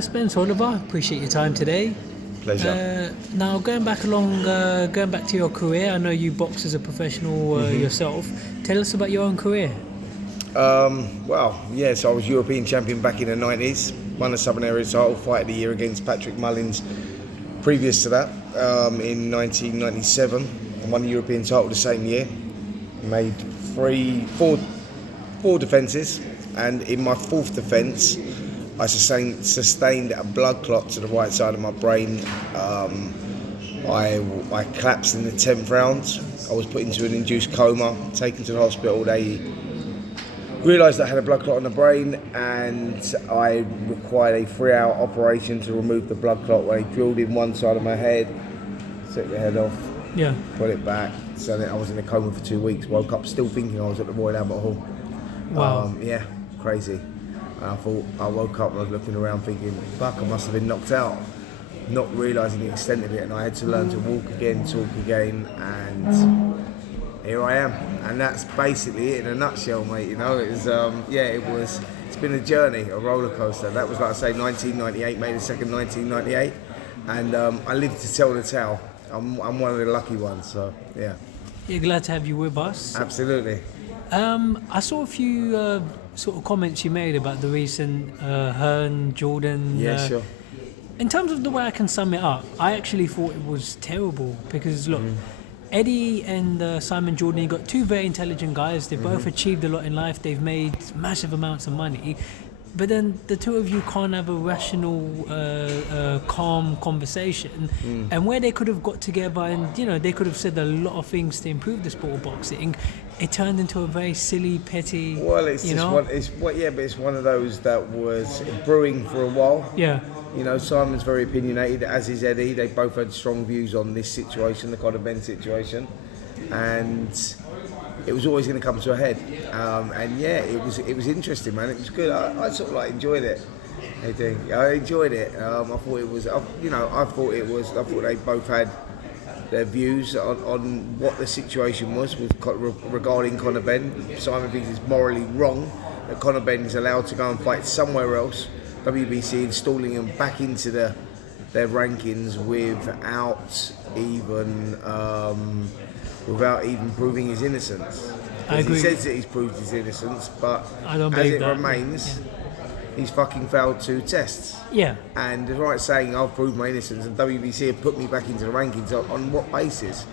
Spence Oliver, appreciate your time today. Pleasure. Now, going back to your career, I know you box as a professional yourself. Tell us about your own career. So I was European champion back in the 90s, won the Southern Area title, fight of the year against Patrick Mullins. Previous to that, in 1997, I won the European title the same year. Made four defences, and in my fourth defence, I sustained a blood clot to the right side of my brain. I collapsed in the 10th round. I was put into an induced coma, taken to the hospital. They realised I had a blood clot in the brain, and I required a 3-hour operation to remove the blood clot, where they drilled in one side of my head, took the head off, put it back. So then I was in a coma for 2 weeks, woke up still thinking I was at the Royal Albert Hall. Wow. Crazy. I woke up and I was looking around thinking, fuck, I must have been knocked out. Not realising the extent of it, and I had to learn to walk again, talk again, and here I am. And that's basically it in a nutshell, mate. You know, it's been a journey, a roller coaster. That was, like I say, 1998, May the 2nd, 1998, and I lived to tell the tale. I'm one of the lucky ones, so yeah. Yeah, glad to have you with us. Absolutely. I saw a few sort of comments you made about the recent Hearn-Jordan. Yeah, sure. In terms of the way I can sum it up, I actually thought it was terrible because, look, Eddie and Simon Jordan, you got two very intelligent guys. They've both achieved a lot in life. They've made massive amounts of money. But then the two of you can't have a rational, calm conversation. And where they could have got together and, you know, they could have said a lot of things to improve the sport of boxing, it turned into a very silly, petty, Well, it's one of those that was brewing for a while. Yeah. You know, Simon's very opinionated, as is Eddie. They both had strong views on this situation, the Conor Ben situation. And it was always going to come to a head, it was interesting, man. It was good. I sort of like enjoyed it. I enjoyed it. I thought they both had their views on what the situation was regarding Conor Ben. Simon thinks it's morally wrong that Conor Ben is allowed to go and fight somewhere else. WBC installing him back into their rankings without even proving his innocence. I agree. He says that he's proved his innocence, but I don't as believe it that. remains, he's fucking failed 2 tests. Yeah. And it's right saying I've proved my innocence and WBC have put me back into the rankings on what basis?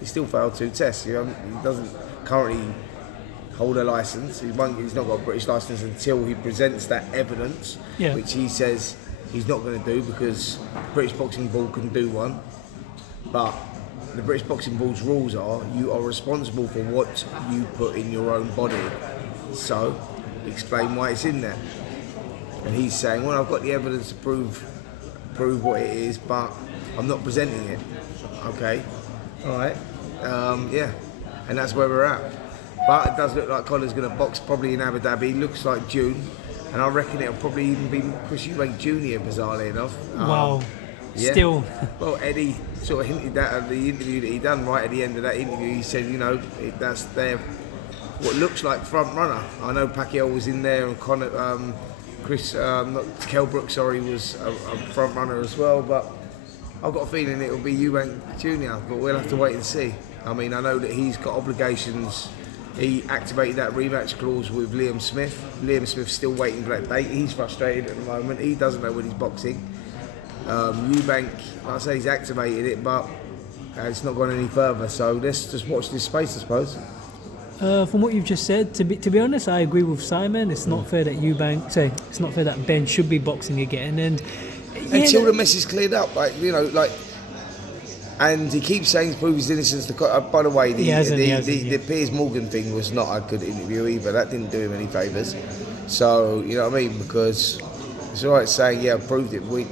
He still failed 2 tests. You know, he doesn't currently hold a license. He's not got a British license until he presents that evidence, which he says he's not going to do because the British Boxing Board can do one. But the British Boxing Board's rules are you are responsible for what you put in your own body. So, explain why it's in there. And he's saying, well, I've got the evidence to prove what it is, but I'm not presenting it. Okay, all right, and that's where we're at. But it does look like Conor's going to box probably in Abu Dhabi. Looks like June, and I reckon it'll probably even be Chris Eubank Jr. bizarrely enough. Wow. Yeah. Still. Well, Eddie sort of hinted that at the interview that he done right at the end of that interview. He said, you know, that's their what looks like front runner. I know Pacquiao was in there, and Conor, Kell Brook, was a front runner as well. But I've got a feeling it will be Eubank Jr. But we'll have to wait and see. I mean, I know that he's got obligations. He activated that rematch clause with Liam Smith. Liam Smith's still waiting for that date. He's frustrated at the moment. He doesn't know when he's boxing. Eubank, like I say, he's activated it, but it's not gone any further. So let's just watch this space, I suppose. From what you've just said, to be honest, I agree with Simon. It's not fair that it's not fair that Ben should be boxing again, and until the mess is cleared up, and he keeps saying he's proved his innocence. By the way, the Piers Morgan thing was not a good interview either. That didn't do him any favours. So you know what I mean? Because it's all right saying, I've proved it. When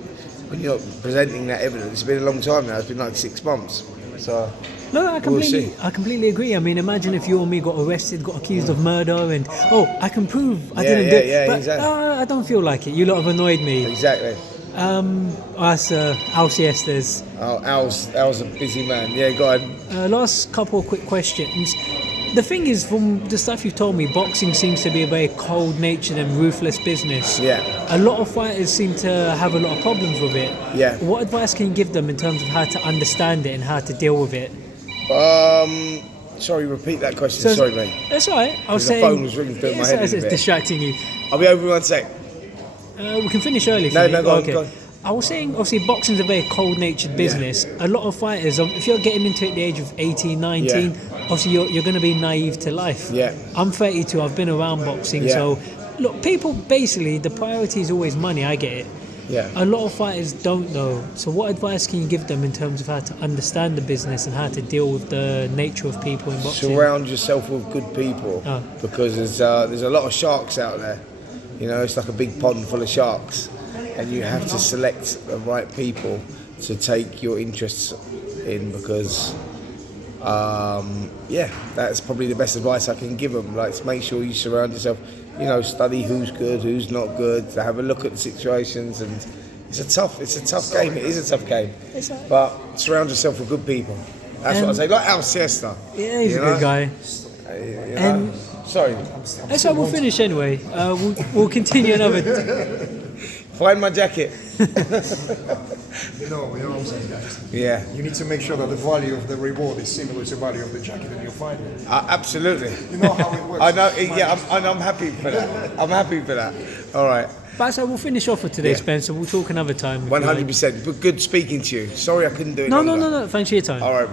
you're not presenting that evidence, it's been a long time now. It's been like 6 months. So no, I completely agree. I mean, imagine if you or me got arrested, got accused of murder, and I can prove I didn't do it. But exactly. I don't feel like it. You lot have annoyed me. Exactly. Us Al Siestas. Al's a busy man. Yeah, go ahead. Last couple of quick questions. The thing is, from the stuff you've told me, boxing seems to be a very cold-natured and ruthless business. Yeah. A lot of fighters seem to have a lot of problems with it. Yeah. What advice can you give them in terms of how to understand it and how to deal with it? Sorry, repeat that question. So- Sorry, mate. That's all right. I was The saying... phone was ringing through my head a It's little bit. distracting you. I'll be over in 1 sec. We can finish early. No, go on. I was saying, obviously, boxing's a very cold-natured business. A lot of fighters, if you're getting into it at the age of 18, 19, obviously you're going to be naive to life. Yeah. I'm 32. I've been around boxing, Yeah. so look, people basically the priority is always money. I get it. Yeah. A lot of fighters don't know. So, what advice can you give them in terms of how to understand the business and how to deal with the nature of people in boxing? Surround yourself with good people because there's a lot of sharks out there. You know, it's like a big pond full of sharks, and you have to select the right people to take your interests in because, that's probably the best advice I can give them. Like, make sure you surround yourself. You know, study who's good, who's not good. To have a look at the situations, and it's a tough game. It is a tough game, but surround yourself with good people. That's what I say. Like Al Siesta. Yeah, he's a good guy. And sorry, that's why we'll finish anyway. We'll continue another. find my jacket. You know what I'm saying, guys. Yeah, You need to make sure that the value of the reward is similar to the value of the jacket that you're fighting. absolutely. You know how it works. I know. Yeah, I'm happy for that. I'm happy for that. All right, But so we'll finish off for today, Yeah. Spencer. We'll talk another time. if you like. 100%. But good speaking to you. Sorry I couldn't do it. No, longer. no. Thanks for your time. All right, bro.